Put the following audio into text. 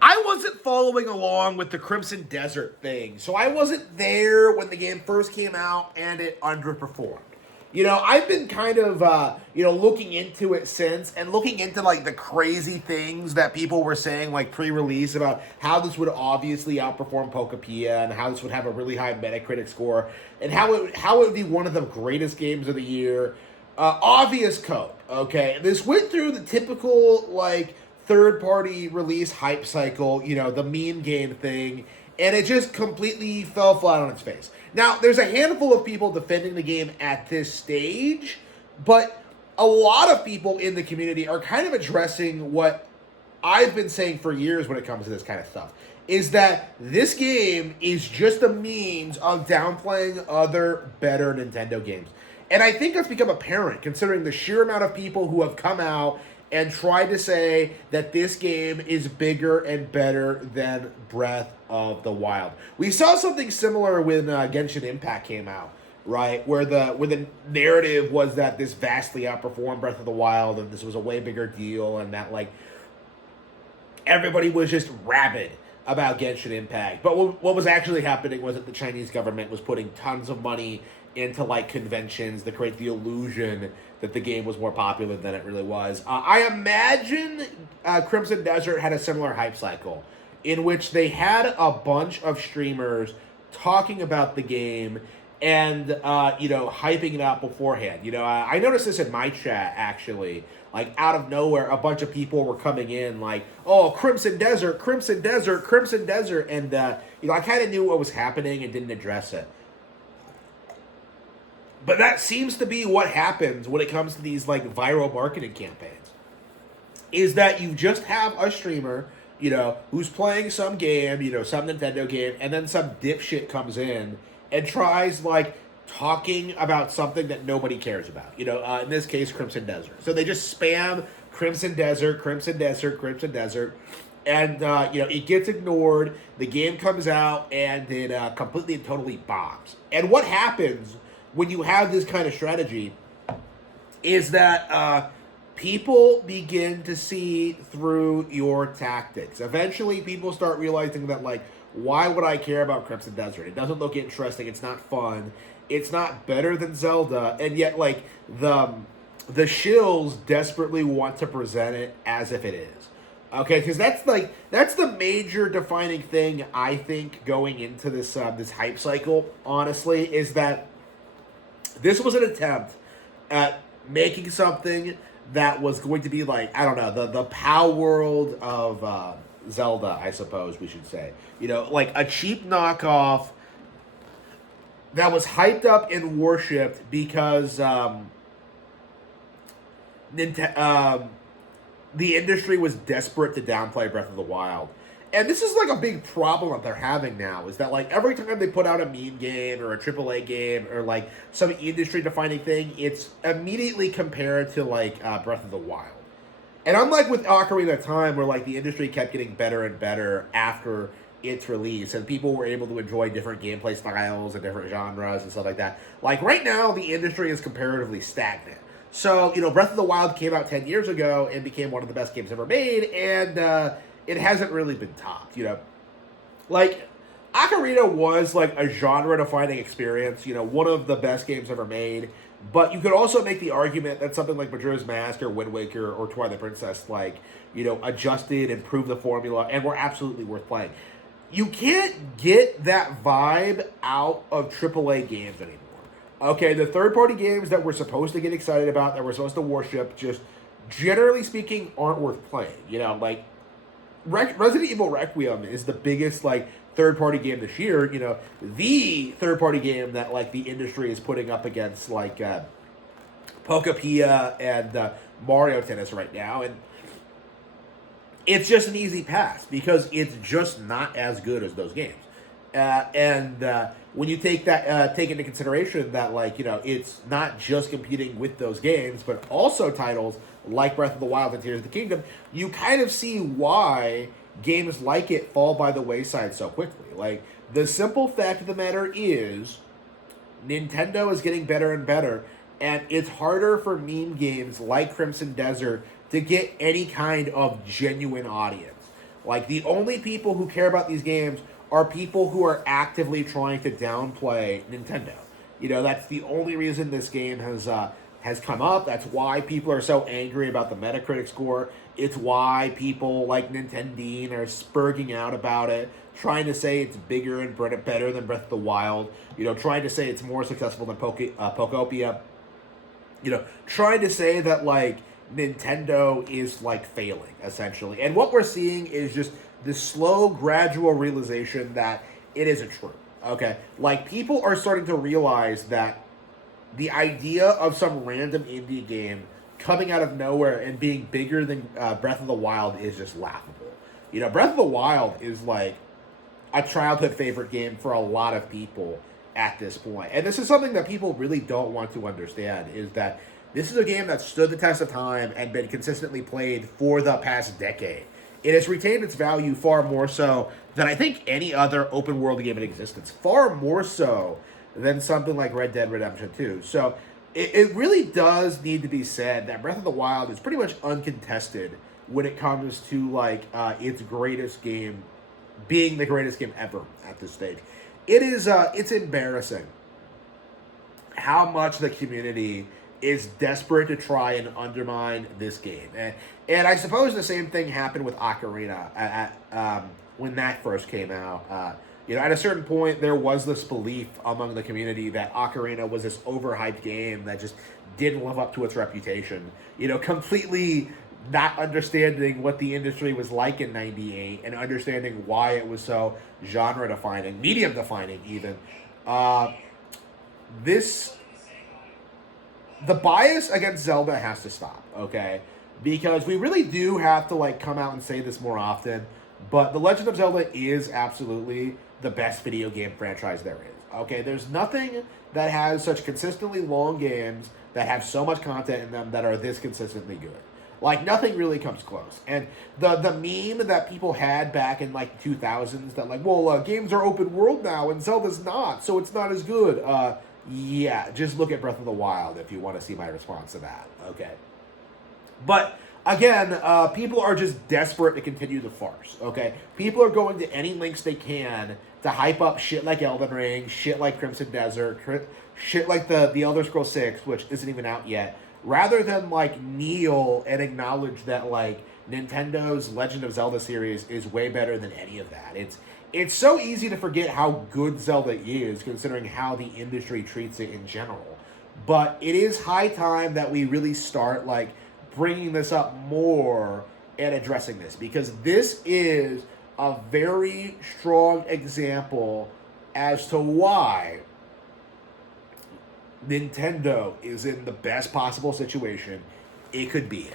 I wasn't following along with the Crimson Desert thing, so I wasn't there when the game first came out and it underperformed. I've been kind of, looking into it since and looking into, like, the crazy things that people were saying, like, pre-release about how this would obviously outperform Pokepia and how this would have a really high Metacritic score and how it would be one of the greatest games of the year. Obvious cope, okay? This went through the typical, like, third-party release hype cycle, the meme game thing, and it just completely fell flat on its face. Now, there's a handful of people defending the game at this stage, but a lot of people in the community are kind of addressing what I've been saying for years when it comes to this kind of stuff, is that this game is just a means of downplaying other better Nintendo games. And I think that's become apparent considering the sheer amount of people who have come out and tried to say that this game is bigger and better than Breath of the Wild. We saw something similar when Genshin Impact came out, right? Where the narrative was that this vastly outperformed Breath of the Wild and this was a way bigger deal and that, like, everybody was just rabid about Genshin Impact. But what was actually happening was that the Chinese government was putting tons of money into, like, conventions to create the illusion that the game was more popular than it really was. I imagine Crimson Desert had a similar hype cycle in which they had a bunch of streamers talking about the game and, hyping it up beforehand. I noticed this in my chat, actually. Like, out of nowhere, a bunch of people were coming in like, oh, Crimson Desert, Crimson Desert, Crimson Desert. And, I kind of knew what was happening and didn't address it. But that seems to be what happens when it comes to these, like, viral marketing campaigns. Is that you just have a streamer, who's playing some game, some Nintendo game, and then some dipshit comes in and tries, like, talking about something that nobody cares about. In this case, Crimson Desert. So they just spam Crimson Desert, Crimson Desert, Crimson Desert, and, it gets ignored, the game comes out, and it completely and totally bombs. And what happens when you have this kind of strategy is that people begin to see through your tactics. Eventually, people start realizing that, like, why would I care about Crimson Desert? It doesn't look interesting. It's not fun. It's not better than Zelda. And yet, like, the shills desperately want to present it as if it is. Okay, because that's the major defining thing, I think, going into this this hype cycle, honestly, is that this was an attempt at making something that was going to be like, I don't know, the POW world of Zelda, I suppose we should say. Like a cheap knockoff that was hyped up and worshipped because the industry was desperate to downplay Breath of the Wild. And this is, like, a big problem that they're having now, is that, like, every time they put out a meme game or a AAA game or, like, some industry-defining thing, it's immediately compared to, like, Breath of the Wild. And unlike with Ocarina of Time, where, like, the industry kept getting better and better after its release, and people were able to enjoy different gameplay styles and different genres and stuff like that, like, right now, the industry is comparatively stagnant. So, Breath of the Wild came out 10 years ago and became one of the best games ever made, and, it hasn't really been topped, Like, Ocarina was, like, a genre-defining experience, one of the best games ever made. But you could also make the argument that something like Majora's Mask or Wind Waker or Twilight Princess, like, adjusted, improved the formula, and were absolutely worth playing. You can't get that vibe out of AAA games anymore. Okay, the third-party games that we're supposed to get excited about, that we're supposed to worship, just, generally speaking, aren't worth playing. Like, Resident Evil Requiem is the biggest, like, third-party game this year. The third-party game that, like, the industry is putting up against, like, Pokepia and Mario Tennis right now, and it's just an easy pass because it's just not as good as those games. And when you take into consideration that, like, it's not just competing with those games, but also titles like Breath of the Wild and Tears of the Kingdom, you kind of see why games like it fall by the wayside so quickly. Like, the simple fact of the matter is, Nintendo is getting better and better, and it's harder for meme games like Crimson Desert to get any kind of genuine audience. Like, the only people who care about these games are people who are actively trying to downplay Nintendo. You know, that's the only reason this game has come up. That's why people are so angry about the Metacritic score. It's why people like Nintendine are spurging out about it, trying to say it's bigger and better than Breath of the Wild. You know, trying to say it's more successful than Pokopia. You know, trying to say that, like, Nintendo is, like, failing, essentially. And what we're seeing is just this slow, gradual realization that it isn't true. Okay? Like, people are starting to realize that the idea of some random indie game coming out of nowhere and being bigger than Breath of the Wild is just laughable. You know, Breath of the Wild is, like, a childhood favorite game for a lot of people at this point. And this is something that people really don't want to understand, is that this is a game that stood the test of time and been consistently played for the past decade. It has retained its value far more so than I think any other open world game in existence. Far more so than something like Red Dead Redemption 2. So it really does need to be said that Breath of the Wild is pretty much uncontested when it comes to, like, its greatest game being the greatest game ever at this stage. It's embarrassing how much the community is desperate to try and undermine this game. And I suppose the same thing happened with Ocarina when that first came out. You know, at a certain point, there was this belief among the community that Ocarina was this overhyped game that just didn't live up to its reputation. You know, completely not understanding what the industry was like in '98 and understanding why it was so genre-defining, medium-defining even. The bias against Zelda has to stop, okay? Because we really do have to, like, come out and say this more often, but The Legend of Zelda is absolutely the best video game franchise there is, okay? There's nothing that has such consistently long games that have so much content in them that are this consistently good. Like, nothing really comes close. And the meme that people had back in, like, 2000s that, like, well, games are open world now and Zelda's not, so it's not as good. Yeah, just look at Breath of the Wild if you want to see my response to that, okay? But, again, people are just desperate to continue the farce, okay? People are going to any lengths they can to hype up shit like Elden Ring, shit like Crimson Desert, shit like the Elder Scrolls 6, which isn't even out yet, rather than, like, kneel and acknowledge that, like, Nintendo's Legend of Zelda series is way better than any of that. It's so easy to forget how good Zelda is, considering how the industry treats it in general. But it is high time that we really start, like, bringing this up more and addressing this, because this is a very strong example as to why Nintendo is in the best possible situation it could be in.